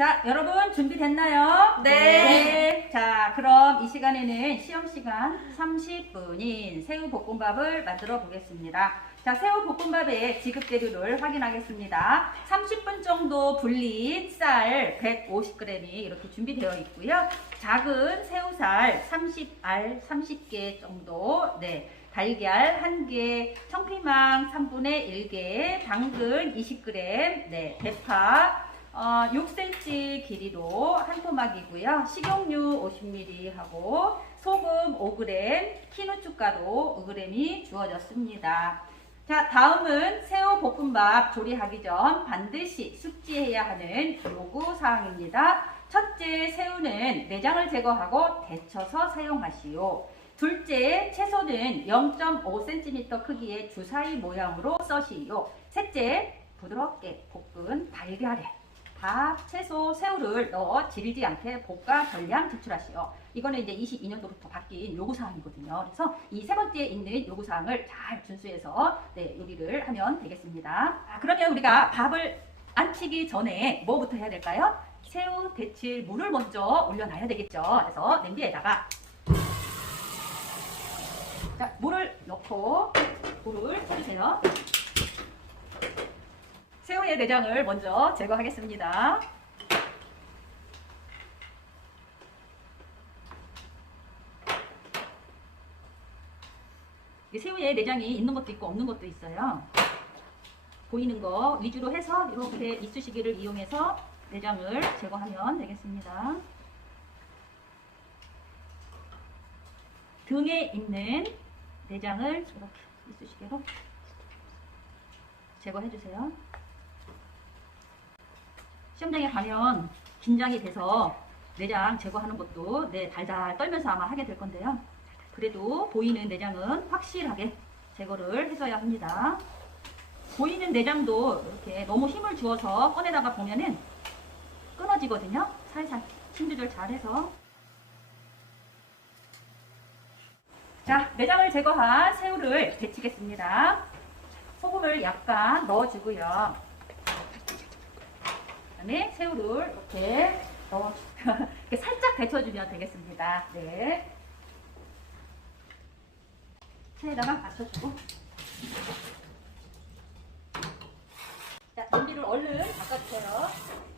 자, 여러분 준비됐나요? 네. 자, 그럼 이 시간에는 시험 시간 30분인 새우 볶음밥을 만들어 보겠습니다. 자, 새우 볶음밥의 지급 재료를 확인하겠습니다. 30분 정도 불린 쌀 150g이 이렇게 준비되어 있고요. 작은 새우살 30알 30개 정도, 네. 달걀 1개, 청피망 3분의 1개, 당근 20g, 네. 대파 어, 6cm 길이로 한 토막이고요. 식용유 50ml 하고 소금 5g, 키누춧가루 5g이 주어졌습니다. 자, 다음은 새우 볶음밥 조리하기 전 반드시 숙지해야 하는 요구 사항입니다. 첫째, 새우는 내장을 제거하고 데쳐서 사용하시오. 둘째, 채소는 0.5cm 크기의 주사위 모양으로 써시오. 셋째, 부드럽게 볶은 달걀에 밥, 채소, 새우를 넣어 질지 않게 볶아 전량 제출하시오. 이거는 이제 22년도부터 바뀐 요구사항이거든요. 그래서 이 세 번째에 있는 요구사항을 잘 준수해서 네, 요리를 하면 되겠습니다. 아, 그러면 우리가 밥을 안치기 전에 뭐부터 해야 될까요? 새우 데칠 물을 먼저 올려놔야 되겠죠. 그래서 냄비에다가 자, 물을 넣고 물을 켜주세요. 새우의 내장을 먼저 제거하겠습니다. 이 새우에 내장이 있는 것도 있고 없는 것도 있어요. 보이는 거 위주로 해서 이렇게 이쑤시개를 이용해서 내장을 제거하면 되겠습니다. 등에 있는 내장을 이렇게 이쑤시개로 제거해 주세요. 시험장에 가면 긴장이 돼서 내장 제거하는 것도 네, 달달 떨면서 아마 하게 될 건데요. 그래도 보이는 내장은 확실하게 제거를 해줘야 합니다. 보이는 내장도 이렇게 너무 힘을 주어서 꺼내다가 보면은 끊어지거든요. 살살 힘 조절 잘 해서. 자, 내장을 제거한 새우를 데치겠습니다. 소금을 약간 넣어주고요. 그다음에 새우를 이렇게 이렇게 살짝 데쳐주면 되겠습니다. 네. 체에다가 맞춰주고. 자, 냄비를 얼른 닦아주세요.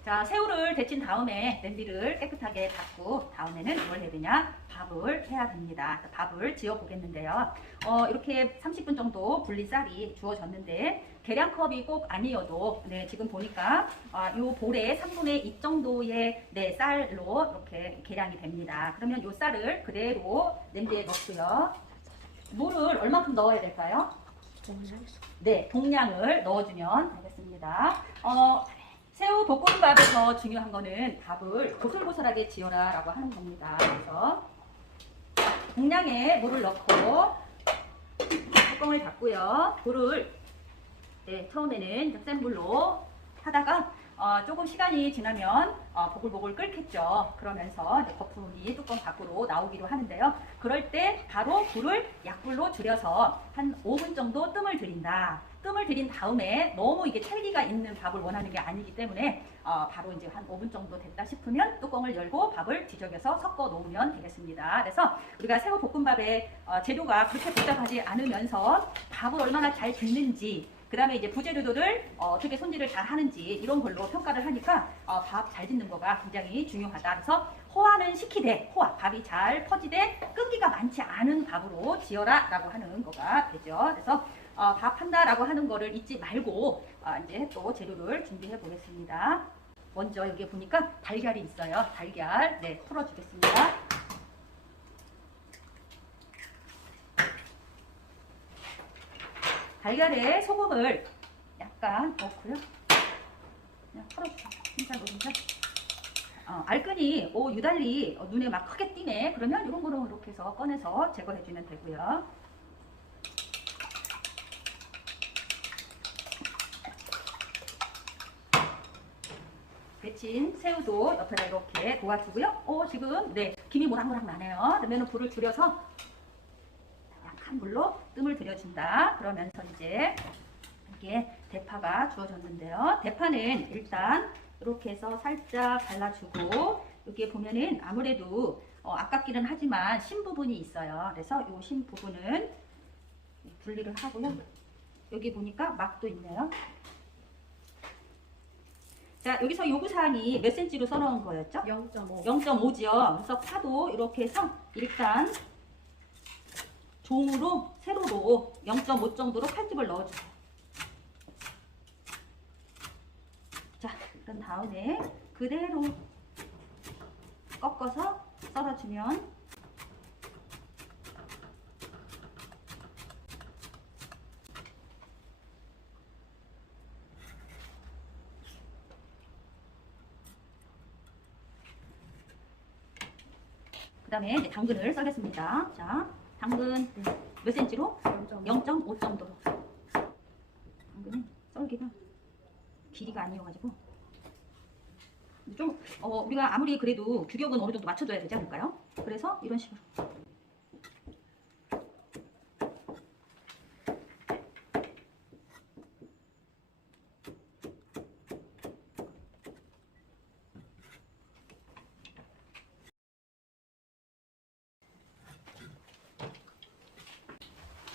자, 새우를 데친 다음에 냄비를 깨끗하게 닦고 다음에는 뭘 해야 되냐? 밥을 해야 됩니다. 밥을 지어 보겠는데요. 어, 이렇게 30분 정도 불린 쌀이 주어졌는데 계량컵이 꼭 아니어도 네, 지금 보니까 아, 요 볼에 3분의 2 정도의 네, 쌀로 이렇게 계량이 됩니다. 그러면 요 쌀을 그대로 냄비에 넣고요. 물을 얼마큼 넣어야 될까요? 네, 동량을 넣어주면 되겠습니다. 어, 새우 볶음밥에서 중요한 거는 밥을 고슬고슬하게 지어라라고 하는 겁니다. 그래서 동량의 물을 넣고 뚜껑을 닫고요. 불을 네, 처음에는 센 불로 하다가 어, 조금 시간이 지나면 어, 보글보글 끓겠죠. 그러면서 거품이 뚜껑 밖으로 나오기로 하는데요. 그럴 때 바로 불을 약불로 줄여서 한 5분 정도 뜸을 들인다. 뜸을 들인 다음에 너무 이게 찰기가 있는 밥을 원하는 게 아니기 때문에 어, 바로 이제 한 5분 정도 됐다 싶으면 뚜껑을 열고 밥을 뒤적여서 섞어 놓으면 되겠습니다. 그래서 우리가 새우 볶음밥의 어, 재료가 그렇게 복잡하지 않으면서 밥을 얼마나 잘 빚는지 그 다음에 이제 부재료들을 어, 떻게 손질을 잘 하는지 이런 걸로 평가를 하니까 어, 밥잘 짓는 거가 굉장히 중요하다. 그래서 호화는 시키되 호화 밥이 잘 퍼지되 끈기가 많지 않은 밥으로 지어라 라고 하는 거가 되죠. 그래서 어, 밥 한다라고 하는 거를 잊지 말고 어, 이제 또 재료를 준비해 보겠습니다. 먼저 여기 보니까 달걀이 있어요. 달걀 네 풀어주겠습니다. 달걀에 소금을 약간 넣고요. 그냥 풀어주세요. 힘살 노른자. 어, 알끈이 오 유달리 어, 눈에 막 크게 띄네. 그러면 이런 거로 이렇게 해서 꺼내서 제거해주면 되고요. 데친 새우도 옆에다 이렇게 도와주고요. 오 지금 네 김이 모락모락 나네요. 그러면 불을 줄여서 약한 불로 뜸을 들여준다. 그러면서 이제 이게 대파가 주어졌는데요. 대파는 일단 이렇게 해서 살짝 발라주고 여기에 보면은 아무래도 어, 아깝기는 하지만 심 부분이 있어요. 그래서 이심 부분은 분리를 하고요. 여기 보니까 막도 있네요. 자 여기서 요구사항이 몇 센치로 써놓은 거였죠? 0.5. 0.5지요. 그래서 파도 이렇게 해서 일단 종으로 세로로 0.5 정도로 칼집을 넣어주세요. 자, 그런 다음에 그대로 꺾어서 썰어주면 그 다음에 당근을 썰겠습니다. 자, 당근 몇 센치로? 0.5. 0.5 정도로. 당근은 썰기가 길이가 아니어가지고 좀 어, 우리가 아무리 그래도 규격은 어느 정도 맞춰줘야 되지 않을까요? 그래서 이런 식으로.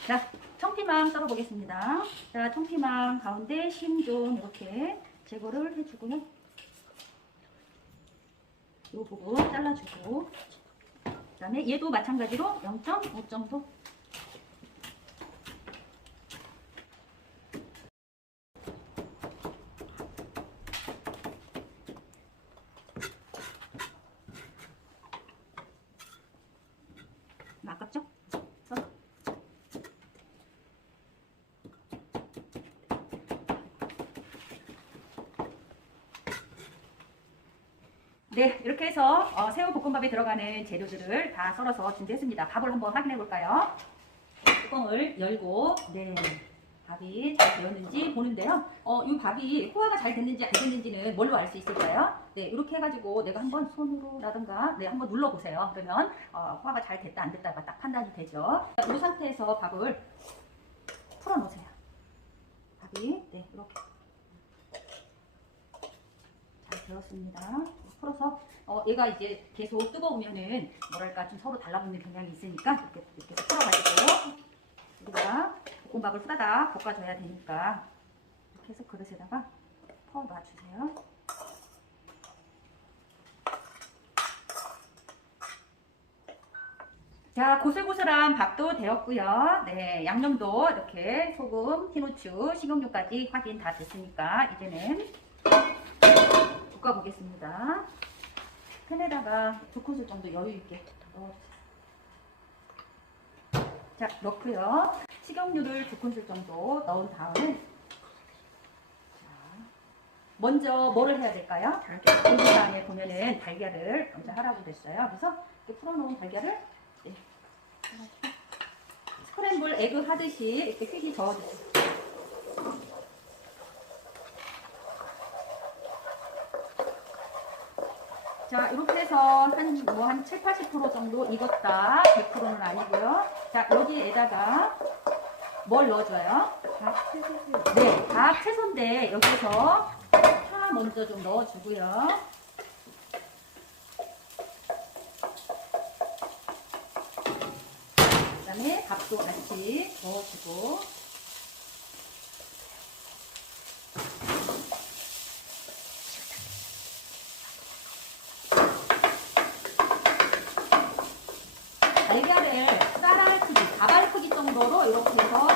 자, 청피망 썰어보겠습니다. 자, 청피망 가운데 심좀 이렇게 제거를 해주고요. 이 부분 잘라주고 그 다음에 얘도 마찬가지로 0.5 정도 아깝죠? 썰어. 네, 이렇게 해서 어, 새우 볶음밥에 들어가는 재료들을 다 썰어서 준비했습니다. 밥을 한번 확인해 볼까요? 뚜껑을 열고, 네, 밥이 잘 되었는지 보는데요. 어, 이 밥이 호화가 잘 됐는지 안 됐는지는 뭘로 알 수 있을까요? 네, 이렇게 해가지고 내가 한번 손으로라든가, 네, 한번 눌러보세요. 그러면 어, 호화가 잘 됐다 안 됐다가 딱 판단이 되죠. 이 상태에서 밥을 풀어놓으세요. 밥이, 네, 이렇게. 잘 되었습니다. 풀어서 어, 얘가 이제 계속 뜨거우면은 뭐랄까 좀 서로 달라붙는 경향이 있으니까 이렇게 이렇게 풀어가지고 우리가 볶음밥을 후다닥 볶아줘야 되니까 이렇게 해서 그릇에다가 퍼 놔주세요. 자, 고슬고슬한 밥도 되었고요. 네, 양념도 이렇게 소금, 흰후추, 식용유까지 확인 다 됐으니까 이제는 볶아보겠습니다. 팬에다가 두 큰술 정도 여유 있게 넣어주세요. 자, 넣고요. 식용유를 두 큰술 정도 넣은 다음에 자, 먼저 뭐를 해야 될까요? 달걀. 공지사항에 보면은 달걀을 먼저 하라고 됐어요. 그래서 이렇게 풀어놓은 달걀을 네, 스크램블 에그 하듯이 이렇게 휘휘 저어주세요. 자, 이렇게 해서 한, 뭐, 한 7, 80% 정도 익었다. 100%는 아니고요. 자, 여기에다가 뭘 넣어줘요? 밥 채소를 네, 닭 채소인데 여기서 파 먼저 좀 넣어주고요. 그 다음에 밥도 같이 넣어주고. 달걀을 쌀알 크기, 가발 크기 정도로 이렇게 해서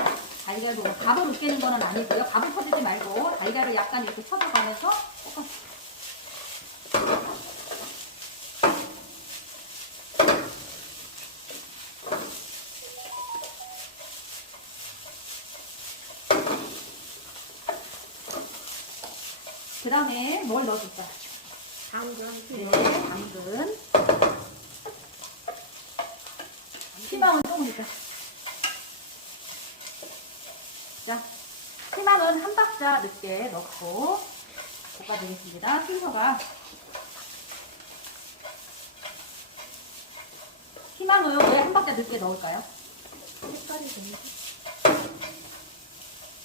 달걀도 밥을 으깨는 거는 아니고요. 밥을 퍼주지 말고 달걀을 약간 이렇게 쳐줘가면서 볶아. 그 다음에 뭘 넣어줄까? 당근. 네, 당근. 피망은 조금이니까. 자, 피망은 한 박자 늦게 넣고 볶아드리겠습니다. 순서가 피망을 왜 한 박자 늦게 넣을까요? 색깔이 됩니다.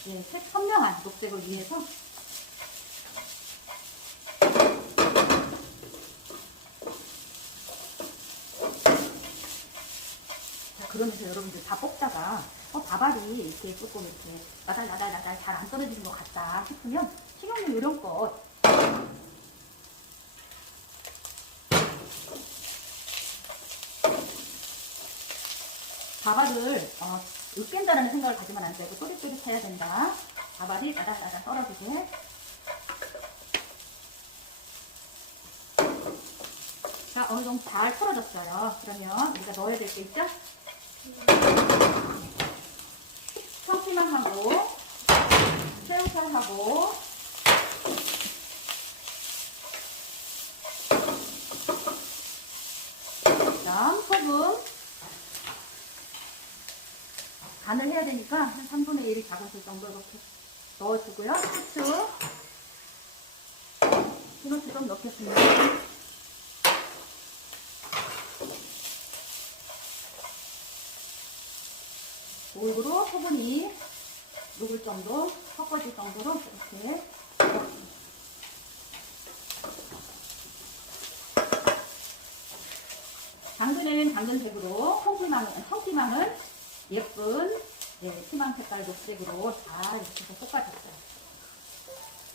예, 네, 색 선명한 녹색을 위해서 자, 그러면서 여러분들 다 볶다가 밥알이 이렇게 조금 이렇게 나달나달나달 잘 안 떨어지는 것 같다 싶으면 식용유 요령껏 밥알을 어, 으깬다라는 생각을 가지면 안 되고 쪼릿쪼릿 해야 된다. 밥알이 나달나달 떨어지게. 자, 어느 정도 잘 털어졌어요. 그러면 우리가 넣어야 될 게 있죠? 청피만 하고, 새우살 하고, 그다음 소금. 간을 해야 되니까 한 3분의 1이 작았을 정도 이렇게 넣어주고요. 후추. 후추 좀 넣겠습니다. 골고루 소분이 녹을 정도, 섞어질 정도로 이렇게. 당근은 당근색으로, 청피망은, 청피망은 예쁜 네, 희망 색깔 녹색으로 잘 이렇게 해서 볶아줬어요.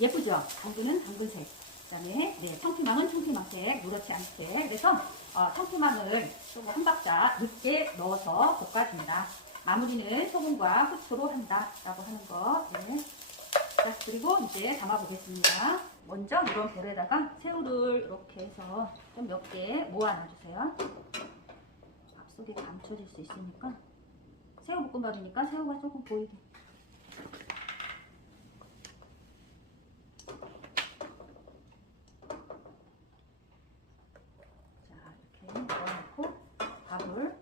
예쁘죠? 당근은 당근색. 그 다음에 네, 청피망은 청피망색, 누렇지 않게. 그래서 어, 청피망을 조금 한 박자 늦게 넣어서 볶아줍니다. 마무리는 소금과 후추로 한다라고 하는 거. 네. 자, 그리고 이제 담아보겠습니다. 먼저 이런 볼에다가 새우를 이렇게 해서 좀 몇 개 모아 놔주세요. 밥 속에 감춰질 수 있으니까. 새우 볶음밥이니까 새우가 조금 보이게. 자, 이렇게 넣어놓고 밥을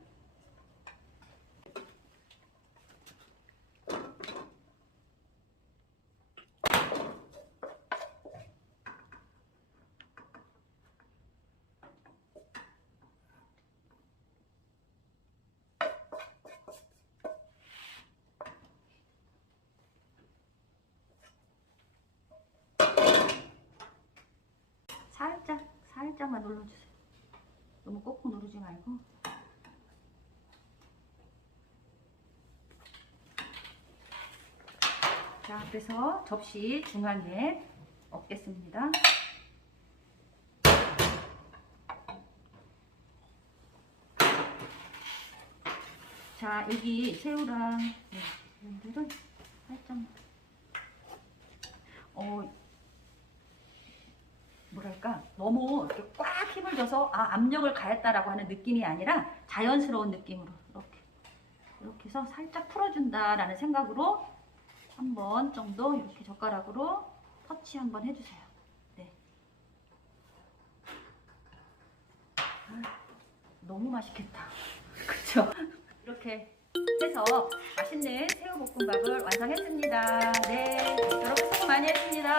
살짝, 살짝만 눌러주세요. 너무 꼭꼭 누르지 말고. 자, 그래서 접시 중앙에 엎겠습니다. 자, 여기 새우랑 네, 이런 살짝 어, 뭐랄까 너무 이렇게 꽉 힘을 줘서 아 압력을 가했다라고 하는 느낌이 아니라 자연스러운 느낌으로 이렇게 이렇게 해서 살짝 풀어준다라는 생각으로 한 번 정도 이렇게 젓가락으로 터치 한번 해주세요. 네. 아, 너무 맛있겠다. 그렇죠? 이렇게 해서 맛있는 새우볶음밥을 완성했습니다. 네, 여러분 수고 많이 했습니다.